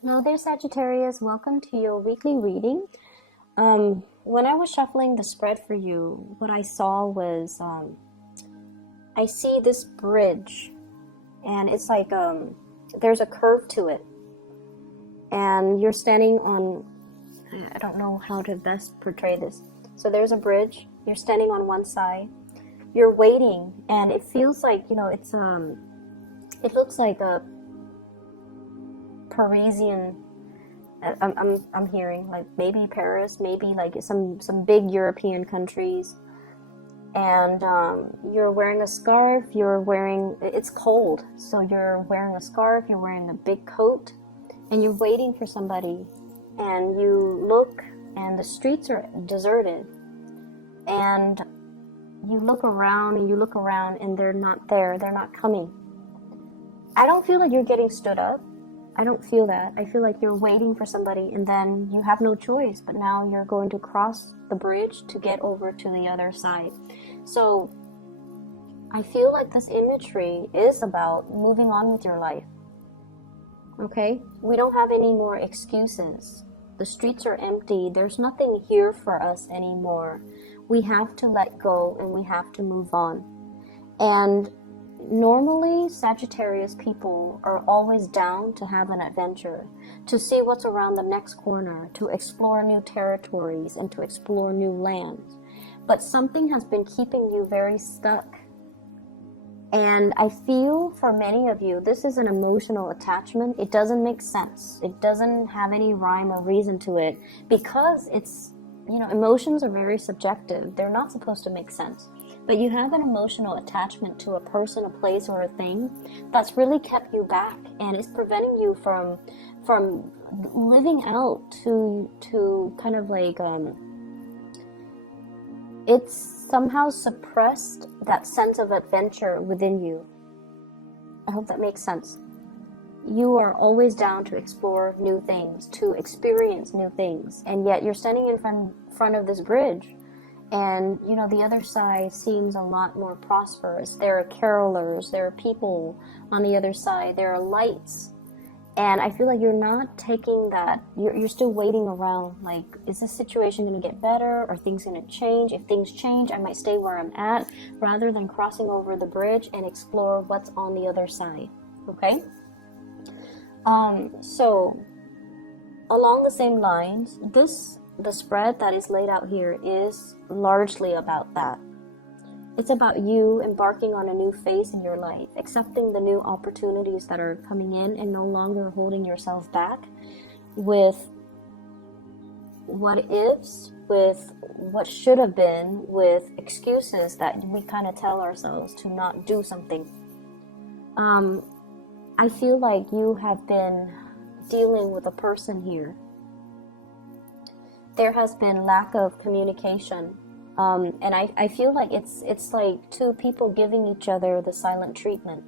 Hello there, Sagittarius. Welcome to your weekly reading. When I was shuffling the spread for you, what I saw was I see this bridge, and it's like there's a curve to it, and you're standing on. I don't know how to best portray this. So there's a bridge. You're standing on one side. You're waiting, and it feels like it's it looks like a Parisian. I'm hearing like maybe Paris, maybe like some big European countries, and you're wearing a scarf. It's cold, so you're wearing a scarf. You're wearing a big coat, and you're waiting for somebody. And you look, and the streets are deserted, and you look around and you look around, and they're not there. They're not coming. I don't feel like you're getting stood up. I don't feel that. I feel like you're waiting for somebody, and then you have no choice, but now you're going to cross the bridge to get over to the other side. So I feel like this imagery is about moving on with your life. Okay? We don't have any more excuses. The streets are empty. There's nothing here for us anymore. We have to let go, and we have to move on. And normally, Sagittarius people are always down to have an adventure, to see what's around the next corner, to explore new territories, and to explore new lands. But something has been keeping you very stuck. And I feel for many of you, this is an emotional attachment. It doesn't make sense. It doesn't have any rhyme or reason to it, because it's, emotions are very subjective. They're not supposed to make sense. But you have an emotional attachment to a person, a place, or a thing that's really kept you back, and it's preventing you from living out to kind of like it's somehow suppressed that sense of adventure within you. I hope that makes sense. You are always down to explore new things, to experience new things, and yet you're standing in front of this bridge. And, the other side seems a lot more prosperous. There are carolers, there are people on the other side, there are lights. And I feel like you're not taking that, you're still waiting around, like, is this situation going to get better? Are things going to change? If things change, I might stay where I'm at, rather than crossing over the bridge and explore what's on the other side, okay? So, along the same lines, the spread that is laid out here is largely about that. It's about you embarking on a new phase in your life, accepting the new opportunities that are coming in, and no longer holding yourself back with what ifs, with what should have been, with excuses that we kind of tell ourselves to not do something. I feel like you have been dealing with a person here. There has been lack of communication, and I feel like it's like two people giving each other the silent treatment.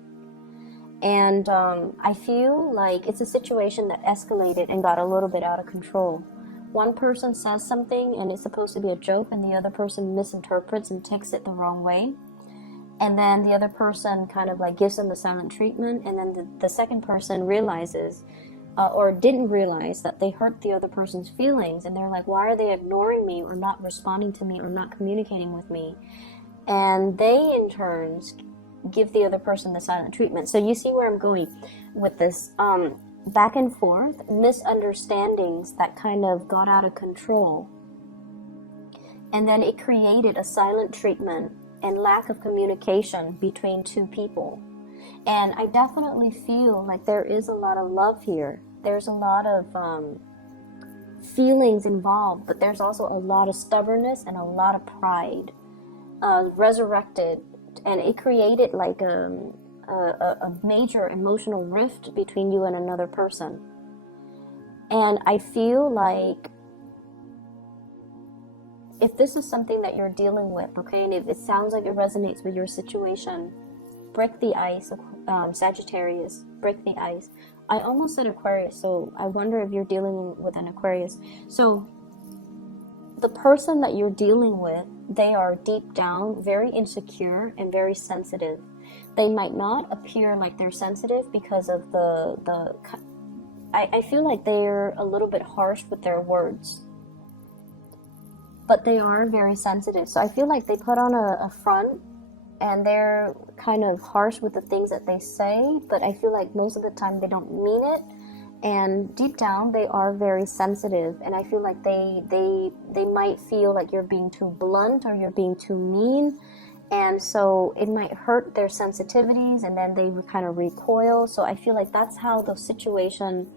And I feel like it's a situation that escalated and got a little bit out of control. One person says something and it's supposed to be a joke, and the other person misinterprets and takes it the wrong way. And then the other person kind of like gives them the silent treatment, and then the second person realizes or didn't realize that they hurt the other person's feelings, and they're like, why are they ignoring me, or not responding to me, or not communicating with me? And they in turns give the other person the silent treatment. So you see where I'm going with this back and forth misunderstandings that kind of got out of control, and then it created a silent treatment and lack of communication between two people. And I definitely feel like there is a lot of love here. There's a lot of feelings involved, but there's also a lot of stubbornness and a lot of pride resurrected. And it created like a major emotional rift between you and another person. And I feel like if this is something that you're dealing with, okay, and if it sounds like it resonates with your situation, break the ice, Sagittarius, break the ice. I almost said Aquarius, so I wonder if you're dealing with an Aquarius. So the person that you're dealing with, they are deep down very insecure and very sensitive. They might not appear like they're sensitive because of the I feel like they're a little bit harsh with their words, but they are very sensitive. So I feel like they put on a front and they're kind of harsh with the things that they say, but I feel like most of the time they don't mean it. And deep down, they are very sensitive, and I feel like they might feel like you're being too blunt or you're being too mean, and so it might hurt their sensitivities, and then they kind of recoil. So I feel like that's how the situation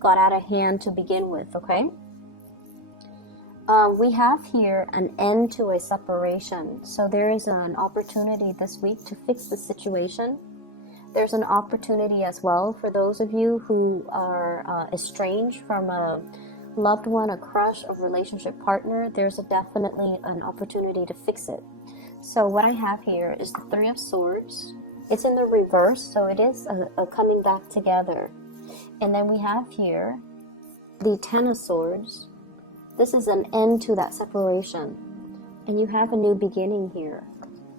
got out of hand to begin with, okay? We have here an end to a separation. So there is an opportunity this week to fix the situation. There's an opportunity as well for those of you who are estranged from a loved one, a crush, a relationship partner. There's definitely an opportunity to fix it. So what I have here is the Three of Swords. It's in the reverse, so it is a coming back together. And then we have here the Ten of Swords. This is an end to that separation. And you have a new beginning here.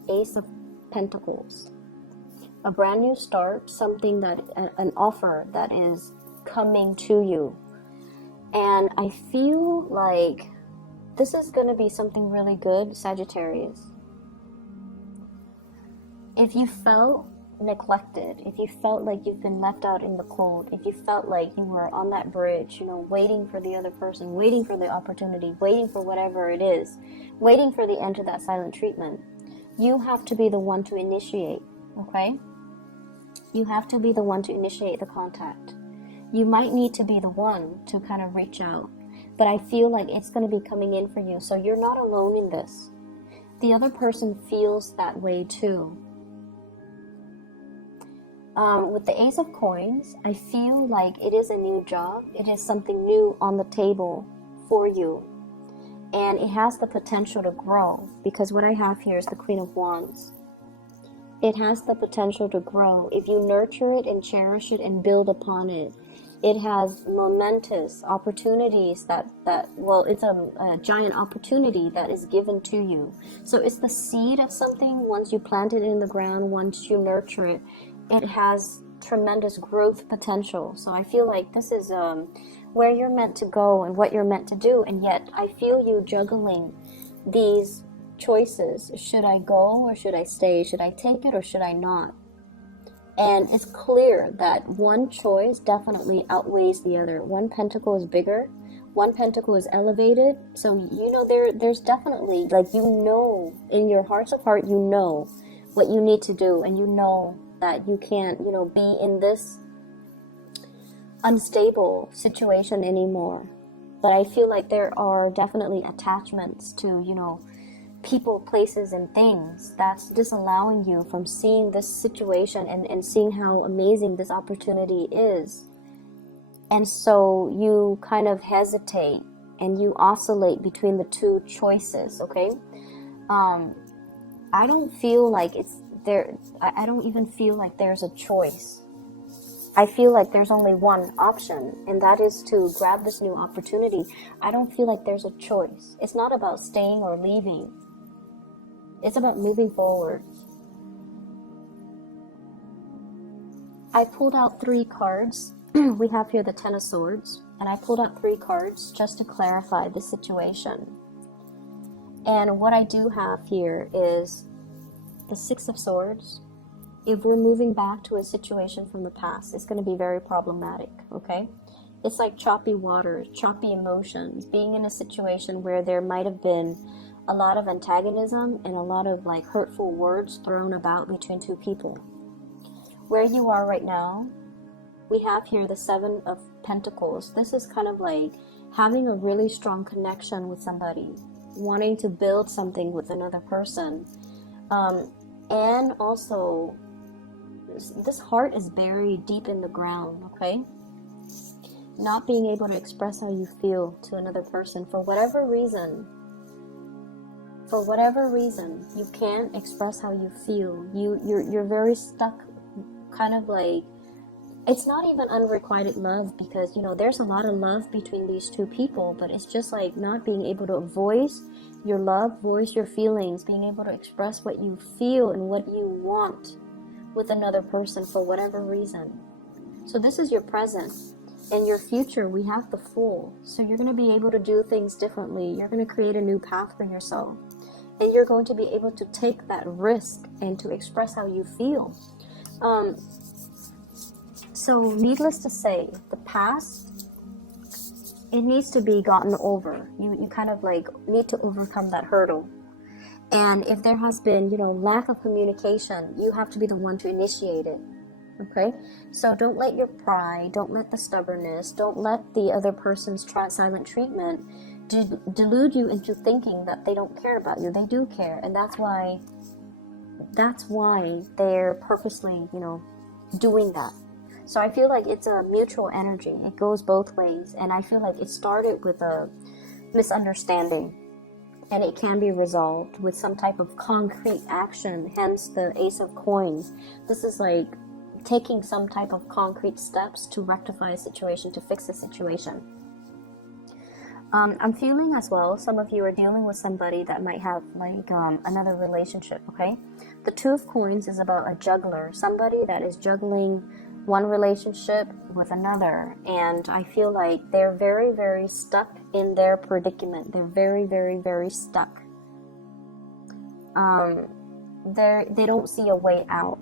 Ace of Pentacles. A brand new start, something that, an offer that is coming to you. And I feel like this is going to be something really good, Sagittarius. If you felt neglected, if you felt like you've been left out in the cold, if you felt like you were on that bridge, you know, waiting for the other person, waiting for the opportunity, waiting for whatever it is, waiting for the end to that silent treatment, you have to be the one to initiate, okay? You have to be the one to initiate the contact. You might need to be the one to kind of reach out, but I feel like it's going to be coming in for you, so you're not alone in this. The other person feels that way too. With the Ace of Coins, I feel like it is a new job. It is something new on the table for you, and it has the potential to grow, because what I have here is the Queen of Wands. It has the potential to grow. If you nurture it and cherish it and build upon it, it has momentous opportunities well, it's a giant opportunity that is given to you. So it's the seed of something. Once you plant it in the ground, once you nurture it, it has tremendous growth potential. So I feel like this is where you're meant to go and what you're meant to do. And yet I feel you juggling these choices. Should I go or should I stay? Should I take it or should I not? And it's clear that one choice definitely outweighs the other. One pentacle is bigger, one pentacle is elevated. So you know, there's definitely, like, you know, in your hearts of heart, you know what you need to do, and you know that you can't, you know, be in this unstable situation anymore. But I feel like there are definitely attachments to, you know, people, places, and things that's disallowing you from seeing this situation and seeing how amazing this opportunity is. And so you kind of hesitate and you oscillate between the two choices, okay? I don't feel like it's there. I don't even feel like there's a choice. I feel like there's only one option, and that is to grab this new opportunity. I don't feel like there's a choice. It's not about staying or leaving. It's about moving forward. I pulled out 3 cards. We have here the Ten of Swords, and I pulled out 3 cards just to clarify the situation. And what I do have here is the Six of Swords. If we're moving back to a situation from the past, it's going to be very problematic, okay? It's like choppy waters, choppy emotions, being in a situation where there might have been a lot of antagonism and a lot of like hurtful words thrown about between two people. Where you are right now, we have here the Seven of Pentacles. This is kind of like having a really strong connection with somebody, wanting to build something with another person. And also, this heart is buried deep in the ground, okay? Not being able to express how you feel to another person for whatever reason. For whatever reason, you can't express how you feel. You're very stuck, kind of like, it's not even unrequited love, because, you know, there's a lot of love between these two people, but it's just like not being able to voice your love, voice your feelings, being able to express what you feel and what you want with another person for whatever reason. So this is your present. In your future, we have the Fool. So you're going to be able to do things differently. You're going to create a new path for yourself. And you're going to be able to take that risk and to express how you feel. So needless to say, the past, it needs to be gotten over. You kind of like need to overcome that hurdle. And if there has been, lack of communication, you have to be the one to initiate it. Okay, so don't let your pride, don't let the stubbornness, don't let the other person's silent treatment delude you into thinking that they don't care about you. They do care, and that's why they're purposely, doing that. So I feel like it's a mutual energy. It goes both ways, and I feel like it started with a misunderstanding, and it can be resolved with some type of concrete action. Hence the Ace of Coins. This is like taking some type of concrete steps to rectify a situation, to fix a situation. I'm feeling as well, some of you are dealing with somebody that might have like another relationship, okay? The Two of Coins is about a juggler, somebody that is juggling one relationship with another, and I feel like they're very, very stuck in their predicament. They're very, very, very stuck. They don't see a way out.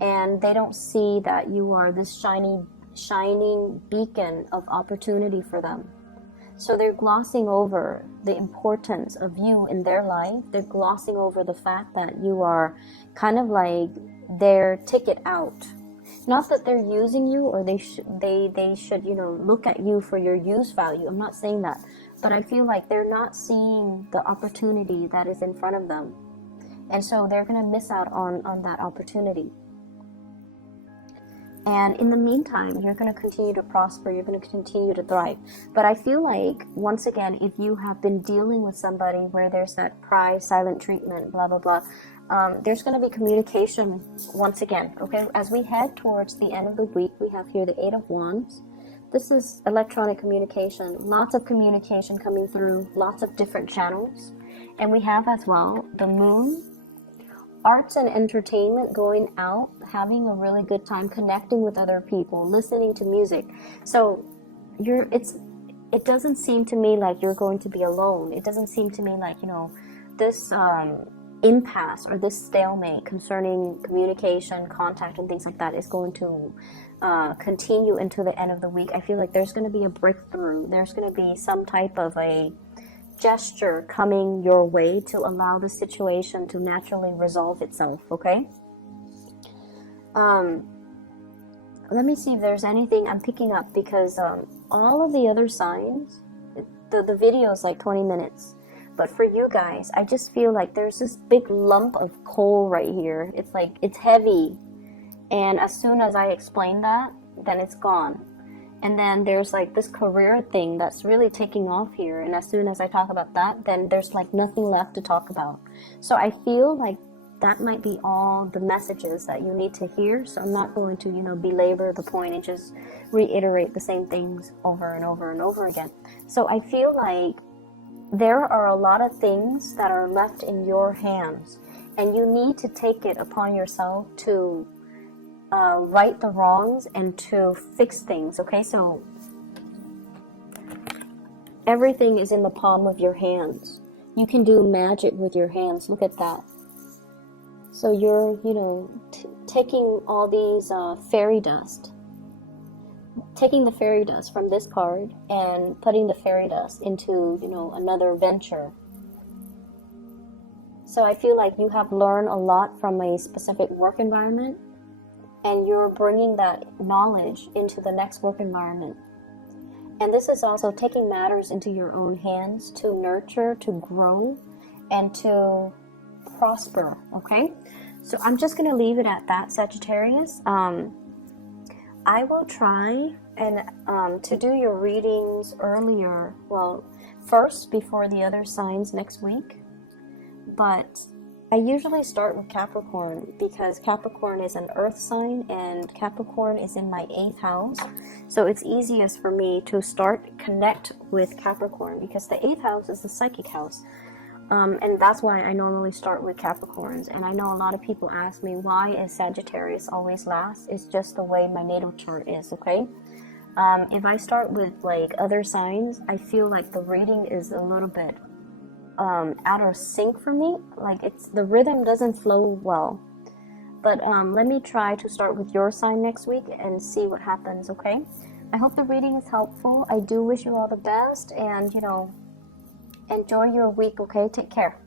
And they don't see that you are this shining beacon of opportunity for them. So they're glossing over the importance of you in their life. They're glossing over the fact that you are kind of like their ticket out. Not that they're using you or they should, look at you for your use value. I'm not saying that. But I feel like they're not seeing the opportunity that is in front of them. And so they're going to miss out on that opportunity. And in the meantime, you're going to continue to prosper. You're going to continue to thrive. But I feel like, once again, if you have been dealing with somebody where there's that pride, silent treatment, blah, blah, blah, there's going to be communication once again, okay? As we head towards the end of the week, we have here the Eight of Wands. This is electronic communication. Lots of communication coming through, lots of different channels. And we have as well the Moon. Arts and entertainment, going out, having a really good time, connecting with other people, listening to music. So it doesn't seem to me like you're going to be alone. It doesn't seem to me like, this impasse or this stalemate concerning communication, contact, and things like that is going to continue into the end of the week. I feel like there's going to be a breakthrough. There's going to be some type of a gesture coming your way to allow the situation to naturally resolve itself, okay? Let me see if there's anything I'm picking up, because all of the other signs, the video is like 20 minutes. But for you guys, I just feel like there's this big lump of coal right here. It's like, it's heavy. And as soon as I explain that, then it's gone. And then there's like this career thing that's really taking off here. And as soon as I talk about that, then there's like nothing left to talk about. So I feel like that might be all the messages that you need to hear. So I'm not going to, belabor the point and just reiterate the same things over and over and over again. So I feel like there are a lot of things that are left in your hands. And you need to take it upon yourself to right the wrongs and to fix things, okay? So everything is in the palm of your hands. You can do magic with your hands. Look at that. So you're, taking all these fairy dust, taking the fairy dust from this card and putting the fairy dust into, another venture. So I feel like you have learned a lot from a specific work environment, and you're bringing that knowledge into the next work environment. And this is also taking matters into your own hands to nurture, to grow, and to prosper, okay? So I'm just going to leave it at that, Sagittarius. I will try and to do your readings earlier, first before the other signs next week. But I usually start with Capricorn because Capricorn is an earth sign and Capricorn is in my 8th house. So it's easiest for me to connect with Capricorn because the 8th house is the psychic house. And that's why I normally start with Capricorns. And I know a lot of people ask me, why is Sagittarius always last? It's just the way my natal chart is, okay? If I start with like other signs, I feel like the reading is a little bit out of sync for me. Like the rhythm doesn't flow well. But let me try to start with your sign next week and see what happens, okay? I hope the reading is helpful. I do wish you all the best, and, you know, enjoy your week, okay? Take care.